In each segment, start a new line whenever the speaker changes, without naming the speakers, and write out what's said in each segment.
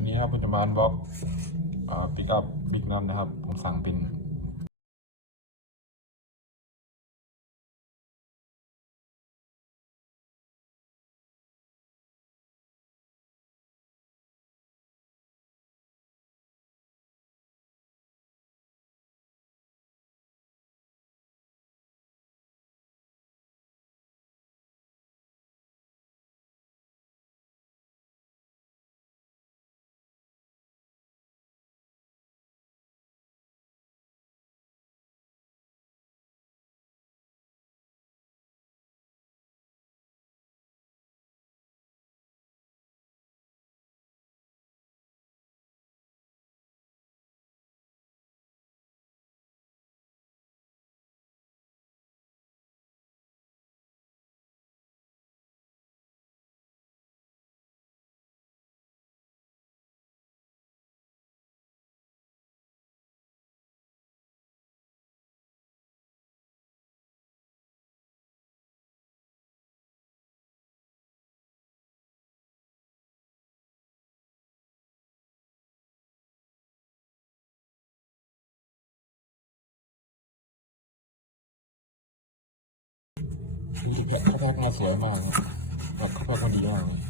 วันนี้ครับผมจะมาบล็อกปิกอัพบิ๊กนัมนะครับ ผมสั่งเป็น เขาแพ็คมาสวยมากครับแบบเขาแพ็คมาดีมากเลย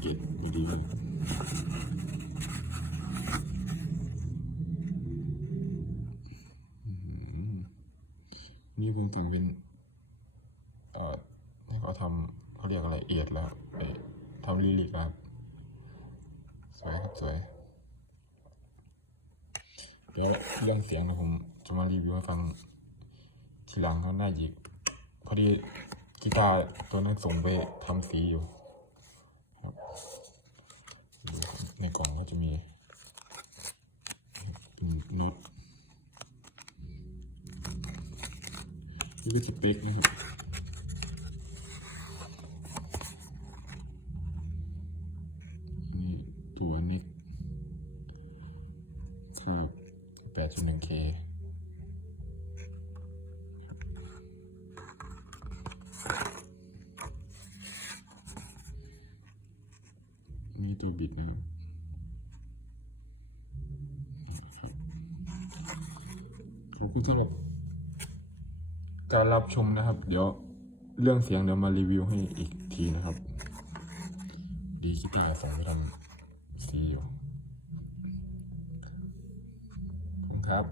เก็บดีนี่ผมสั่งเป็นเอ่อให้เขาทำเขาเรียกอะไรเอียดแล้วไอ้ทำลิลิกครับสวยครับสวยเดี๋ยวเรื่องเสียงนะผมจะมารีวิวให้ฟัง ทีหลังเขาหน้าหยิกพอดีกีตาร์ตัวนั้นส่งไปทำสีอยู่ครับดูในกล่องก็จะมีเป็นโน้ตนี่ก็สเปคนะครับนี่ตัวนิกครับ 8.1K นี่ตัวบิดนะครับขอบคุณสำหรับการรับชมนะครับ เดี๋ยวเรื่องเสียงเดี๋ยวมารีวิวให้อีกทีนะครับ ดีกีตาร์ส่งไปทำสีอยู่ขอบคุณครับ